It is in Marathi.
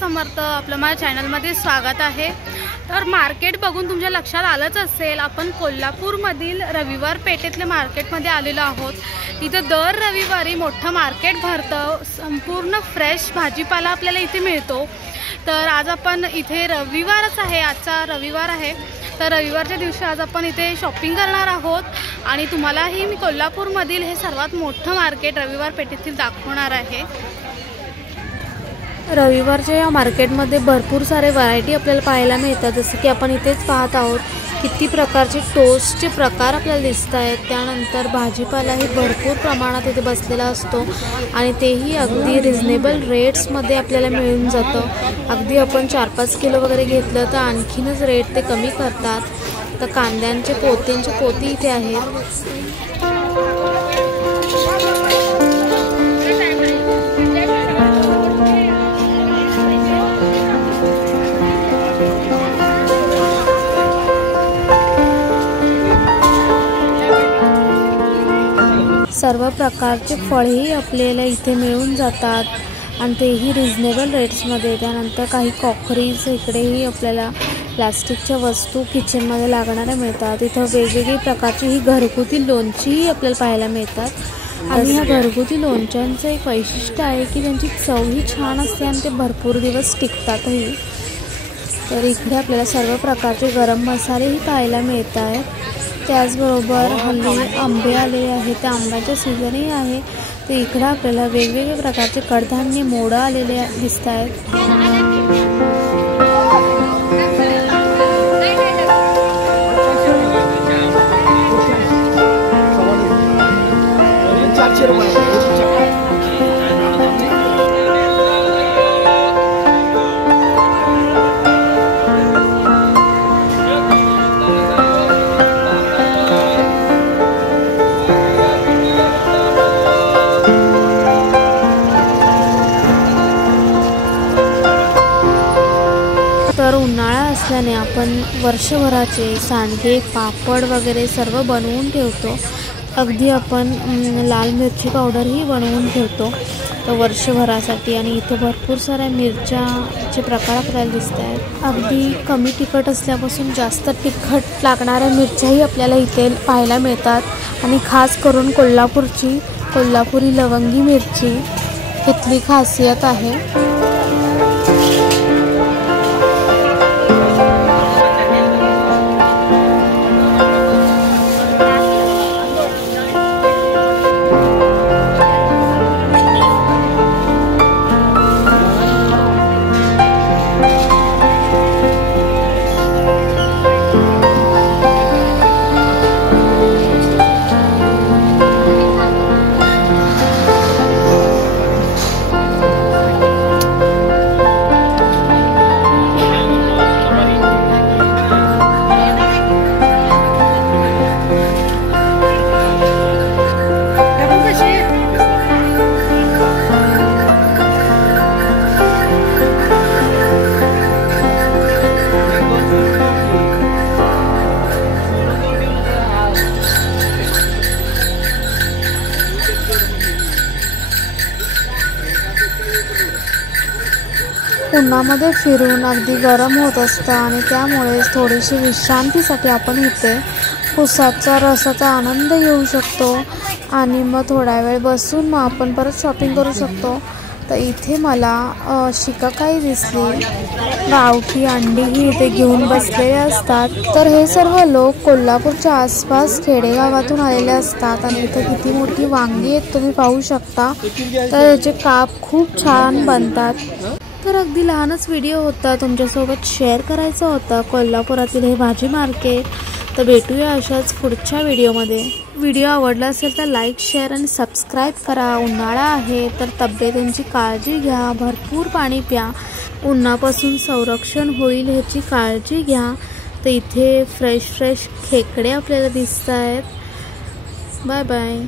समर्थ, आपलं माझ्या चॅनलमध्ये स्वागत आहे। तर मार्केट बघून तुमच्या लक्षात आलंच असेल, आपण कोल्हापूरमधील रविवार पेठेतल्या मार्केटमध्ये आलेलो आहोत। इथं दर रविवारी मोठं मार्केट भरतं, संपूर्ण फ्रेश भाजीपाला आपल्याला इथे मिळतो। तर आज आपण इथे रविवारच आहे, आजचा रविवार आहे, तर रविवारच्या दिवशी आज आपण इथे शॉपिंग करणार आहोत आणि तुम्हालाही मी कोल्हापूरमधील हे सर्वात मोठं मार्केट रविवार पेठेतील दाखवणार आहे। रविवारच्या या मार्केटमध्ये भरपूर सारे व्हरायटी आपल्याला पाहायला मिळतात, जसं की आपण इथेच पाहत आहोत किती प्रकारचे टोस्टचे प्रकार आपल्याला दिसत आहेत। त्यानंतर भाजीपालाही भरपूर प्रमाणात इथे बसलेला असतो आणि तेही अगदी रिजनेबल रेट्समध्ये आपल्याला मिळून जातं। अगदी आपण 4-5 किलो वगैरे घेतलं तर आणखीनच रेट ते कमी करतात। तर कांद्यांचे पोती इथे आहेत। सर्व प्रकारचे फळेही आपल्याला इथे मिळून जातात आणि तेही रिजनेबल रेट्समध्ये। त्यानंतर काही क्रॉकरीज इकडेही आपल्याला प्लास्टिकच्या वस्तू किचनमध्ये लागणाऱ्या मिळतात। इथं वेगवेगळी प्रकारची ही घरगुती लोणचीही आपल्याला पाहायला मिळतात आणि ह्या घरगुती लोणच्यांचं एक वैशिष्ट्य आहे की त्यांची चवही छान असते आणि ते भरपूर दिवस टिकतातही। तर इकडे आपल्याला सर्व प्रकारचे गरम मसालेही पाहायला मिळत आहेत। त्याचबरोबर हल्ली आंबे आलेले आहेत, त्या आंब्याचे सीझनही आहे, तर इकडे आपल्याला वेगवेगळे प्रकारचे कडधान्य मोडं आलेले दिसत आहेत। तर उन्हाळा असल्याने आपण वर्षभराचे सांडगे पापड वगैरे सर्व बनवून ठेवतो। अगदी आपण लाल मिरची पावडरही बनवून ठेवतो तर वर्षभरासाठी। आणि इथे भरपूर साऱ्या मिरच्याचे प्रकार आपल्याला दिसत आहेत। अगदी कमी तिखट असल्यापासून जास्त तिखट लागणाऱ्या मिरच्याही आपल्याला इथे पाहायला मिळतात आणि खास करून कोल्हापुरी लवंगी मिरची इथली खासियत आहे। उन्हामध्ये फिरून अगदी गरम होत असतं आणि त्यामुळे थोडीशी विश्रांतीसाठी आपण इथे उसाच्या रसाचा आनंद घेऊ शकतो आणि मग थोडा वेळ बसून मग आपण परत शॉपिंग करू शकतो। तर इथे मला शिकाकाई दिसली, गावठी अंडीही इथे घेऊन बसलेले असतात। तर हे सर्व लोक कोल्हापूरच्या आसपास खेडेगावातून आलेले असतात आणि इथे किती मोठी वांगी आहेत तुम्ही पाहू शकता। तर याचे काप खूप छान बनतात। तर अगदी लहानच व्हिडिओ होता, तुमच्यासोबत शेअर करायचा होता कोल्हापुरातील हे भाजी मार्केट। तर भेटूया अशाच पुढच्या व्हिडिओमध्ये। व्हिडिओ आवडला असेल तर लाईक शेअर आणि सबस्क्राईब करा। उन्हाळा आहे तर तब्येतींची काळजी घ्या, भरपूर पाणी प्या, उन्हापासून संरक्षण होईल ह्याची काळजी घ्या। तर इथे फ्रेश खेकडे आपल्याला दिसत आहेत। Bye bye.